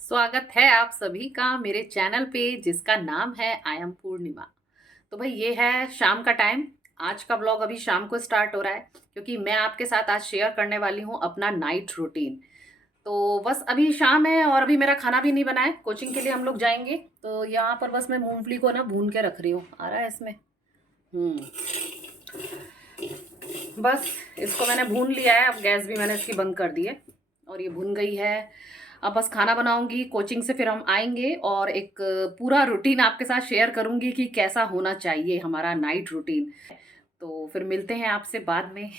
स्वागत है आप सभी का मेरे चैनल पे जिसका नाम है आई एम पूर्णिमा। तो भाई ये है शाम का टाइम। आज का ब्लॉग अभी शाम को स्टार्ट हो रहा है क्योंकि मैं आपके साथ आज शेयर करने वाली हूँ अपना नाइट रूटीन। तो बस अभी शाम है और अभी मेरा खाना भी नहीं बना है। कोचिंग के लिए हम लोग जाएंगे तो यहाँ पर बस मैं मूंगफली को ना भून के रख रही हूँ। आ रहा है इसमें। बस इसको मैंने भून लिया है। अब गैस भी मैंने इसकी बंद कर दी है और ये भून गई है। अब बस खाना बनाऊंगी। कोचिंग से फिर हम आएंगे और एक पूरा रूटीन आपके साथ शेयर करूंगी कि कैसा होना चाहिए हमारा नाइट रूटीन। तो फिर मिलते हैं आपसे बाद में।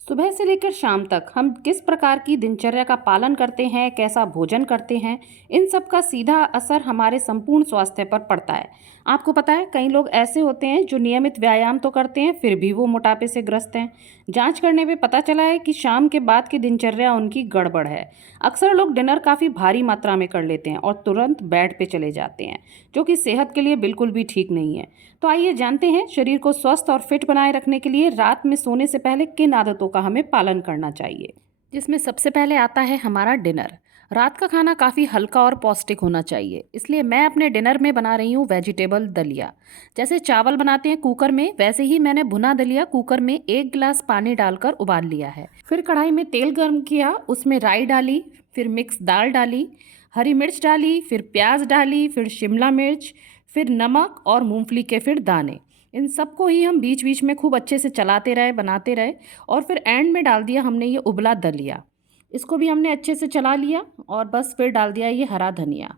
सुबह से लेकर शाम तक हम किस प्रकार की दिनचर्या का पालन करते हैं, कैसा भोजन करते हैं, इन सब का सीधा असर हमारे संपूर्ण स्वास्थ्य पर पड़ता है। आपको पता है कई लोग ऐसे होते हैं जो नियमित व्यायाम तो करते हैं फिर भी वो मोटापे से ग्रस्त हैं। जांच करने में पता चला है कि शाम के बाद की दिनचर्या उनकी गड़बड़ है। अक्सर लोग डिनर काफ़ी भारी मात्रा में कर लेते हैं और तुरंत बेड पे चले जाते हैं, जो कि सेहत के लिए बिल्कुल भी ठीक नहीं है। तो आइए जानते हैं शरीर को स्वस्थ और फिट बनाए रखने के लिए रात में सोने से पहले किन आदतों का हमें पालन करना चाहिए। जिसमें सबसे पहले आता है हमारा डिनर। रात का खाना काफ़ी हल्का और पौष्टिक होना चाहिए, इसलिए मैं अपने डिनर में बना रही हूँ वेजिटेबल दलिया। जैसे चावल बनाते हैं कुकर में, वैसे ही मैंने भुना दलिया कुकर में 1 गिलास पानी डालकर उबाल लिया है। फिर कढ़ाई में तेल गर्म किया, उसमें राई डाली, फिर मिक्स दाल डाली, हरी मिर्च डाली, फिर प्याज डाली, फिर शिमला मिर्च, फिर नमक और मूंगफली के फिर दाने। इन सबको ही हम बीच बीच में खूब अच्छे से चलाते रहे, बनाते रहे। और फिर एंड में डाल दिया हमने ये उबला दलिया। इसको भी हमने अच्छे से चला लिया और बस फिर डाल दिया ये हरा धनिया।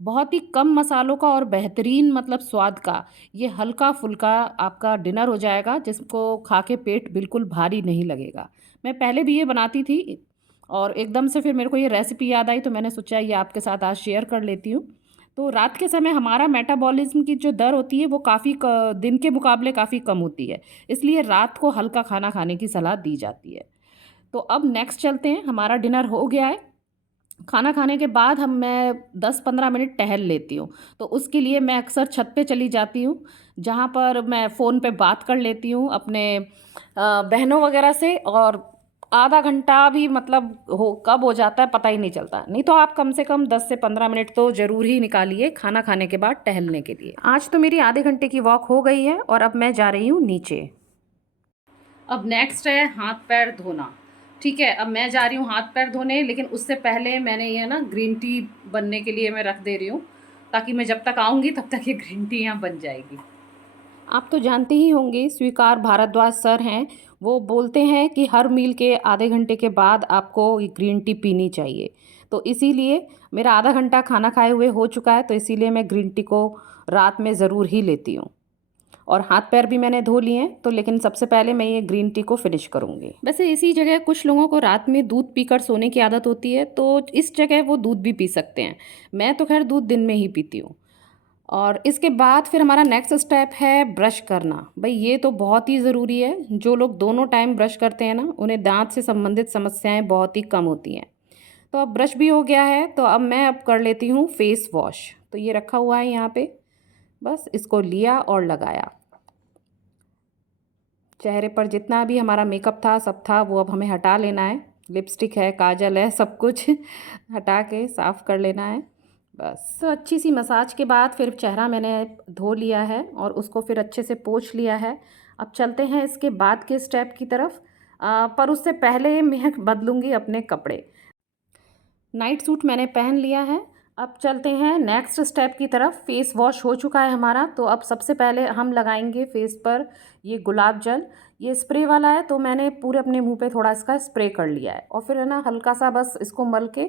बहुत ही कम मसालों का और बेहतरीन मतलब स्वाद का ये हल्का फुल्का आपका डिनर हो जाएगा, जिसको खा के पेट बिल्कुल भारी नहीं लगेगा। मैं पहले भी ये बनाती थी और एकदम से फिर मेरे को ये रेसिपी याद आई तो मैंने सोचा ये आपके साथ आज शेयर कर लेती हूँ। तो रात के समय हमारा मेटाबॉलिज्म की जो दर होती है वो काफ़ी दिन के मुकाबले काफ़ी कम होती है, इसलिए रात को हल्का खाना खाने की सलाह दी जाती है। तो अब नेक्स्ट चलते हैं। हमारा डिनर हो गया है। खाना खाने के बाद मैं 10-15 मिनट टहल लेती हूँ। तो उसके लिए मैं अक्सर छत पे चली जाती हूँ, जहाँ पर मैं फ़ोन पे बात कर लेती हूँ अपने बहनों वगैरह से। और आधा घंटा भी मतलब हो कब हो जाता है पता ही नहीं चलता। नहीं तो आप कम से कम 10 से 15 मिनट तो ज़रूर ही निकालिए खाना खाने के बाद टहलने के लिए। आज तो मेरी आधे घंटे की वॉक हो गई है और अब मैं जा रही हूँ नीचे। अब नेक्स्ट है हाथ पैर धोना। ठीक है, अब मैं जा रही हूँ हाथ पैर धोने, लेकिन उससे पहले मैंने ये ना ग्रीन टी बनने के लिए मैं रख दे रही हूँ, ताकि मैं जब तक आऊँगी तब तक ये ग्रीन टी यहाँ बन जाएगी। आप तो जानते ही होंगे स्वीकार भारद्वाज सर हैं, वो बोलते हैं कि हर मील के आधे घंटे के बाद आपको ये ग्रीन टी पीनी चाहिए। तो इसीलिए मेरा आधा घंटा खाना खाए हुए हो चुका है, तो इसीलिए मैं ग्रीन टी को रात में ज़रूर ही लेती हूँ। और हाथ पैर भी मैंने धो लिए हैं, तो लेकिन सबसे पहले मैं ये ग्रीन टी को फिनिश करूँगी। वैसे इसी जगह कुछ लोगों को रात में दूध पीकर सोने की आदत होती है, तो इस जगह वो दूध भी पी सकते हैं। मैं तो खैर दूध दिन में ही पीती हूँ। और इसके बाद फिर हमारा नेक्स्ट स्टेप है ब्रश करना। भाई ये तो बहुत ही ज़रूरी है। जो लोग दोनों टाइम ब्रश करते हैं ना, उन्हें दांत से संबंधित समस्याएं बहुत ही कम होती हैं। तो अब ब्रश भी हो गया है, तो अब मैं कर लेती हूँ फेस वॉश। तो ये रखा हुआ है यहाँ पे, बस इसको लिया और लगाया। चेहरे पर जितना भी हमारा मेकअप था सब था वो अब हमें हटा लेना है। लिपस्टिक है, काजल है, सब कुछ हटा के साफ़ कर लेना है बस। तो अच्छी सी मसाज के बाद फिर चेहरा मैंने धो लिया है और उसको फिर अच्छे से पोंछ लिया है। अब चलते हैं इसके बाद के स्टेप की तरफ। पर उससे पहले मैं बदलूँगी अपने कपड़े। नाइट सूट मैंने पहन लिया है। अब चलते हैं नेक्स्ट स्टेप की तरफ। फेस वॉश हो चुका है हमारा, तो अब सबसे पहले हम लगाएंगे फेस पर ये गुलाब जल। ये स्प्रे वाला है, तो मैंने पूरे अपने मुंह पे थोड़ा इसका स्प्रे कर लिया है। और फिर है ना हल्का सा बस इसको मल के,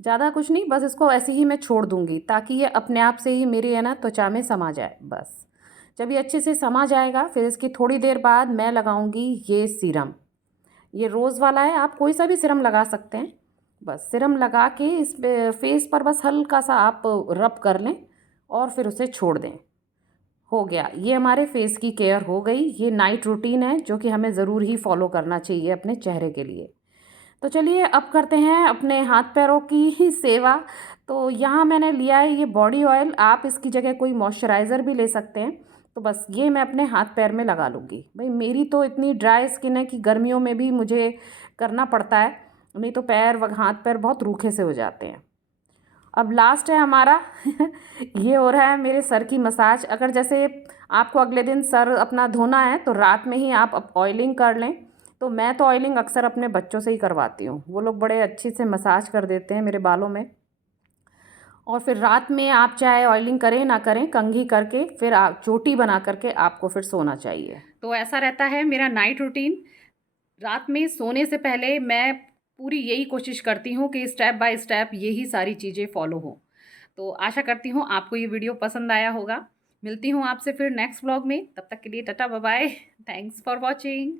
ज़्यादा कुछ नहीं, बस इसको ऐसे ही मैं छोड़ दूँगी ताकि ये अपने आप से ही मेरी है ना त्वचा में समा जाए। बस जब ये अच्छे से समा जाएगा फिर इसकी थोड़ी देर बाद मैं लगाऊंगी ये सीरम। ये रोज़ वाला है, आप कोई सा भी सीरम लगा सकते हैं। बस सीरम लगा के इस पे फेस पर बस हल्का सा आप रब कर लें और फिर उसे छोड़ दें। हो गया, ये हमारे फेस की केयर हो गई। ये नाइट रूटीन है जो कि हमें ज़रूर ही फॉलो करना चाहिए अपने चेहरे के लिए। तो चलिए अब करते हैं अपने हाथ पैरों की ही सेवा। तो यहाँ मैंने लिया है ये बॉडी ऑयल, आप इसकी जगह कोई मॉइस्चराइज़र भी ले सकते हैं। तो बस ये मैं अपने हाथ पैर में लगा लूँगी। भाई मेरी तो इतनी ड्राई स्किन है कि गर्मियों में भी मुझे करना पड़ता है, नहीं तो पैर व हाथ पैर बहुत रूखे से हो जाते हैं। अब लास्ट है हमारा ये हो रहा है मेरे सर की मसाज। अगर जैसे आपको अगले दिन सर अपना धोना है तो रात में ही आप ऑयलिंग कर लें। तो मैं तो ऑयलिंग अक्सर अपने बच्चों से ही करवाती हूँ, वो लोग बड़े अच्छे से मसाज कर देते हैं मेरे बालों में। और फिर रात में आप चाहे ऑयलिंग करें ना करें, कंघी करके फिर आप चोटी बना करके आपको फिर सोना चाहिए। तो ऐसा रहता है मेरा नाइट रूटीन। रात में सोने से पहले मैं पूरी यही कोशिश करती हूँ कि स्टेप बाय स्टेप यही सारी चीज़ें फॉलो हों। तो आशा करती हूँ आपको ये वीडियो पसंद आया होगा। मिलती हूँ आपसे फिर नेक्स्ट व्लॉग में, तब तक के लिए tata bye bye. Thanks for watching.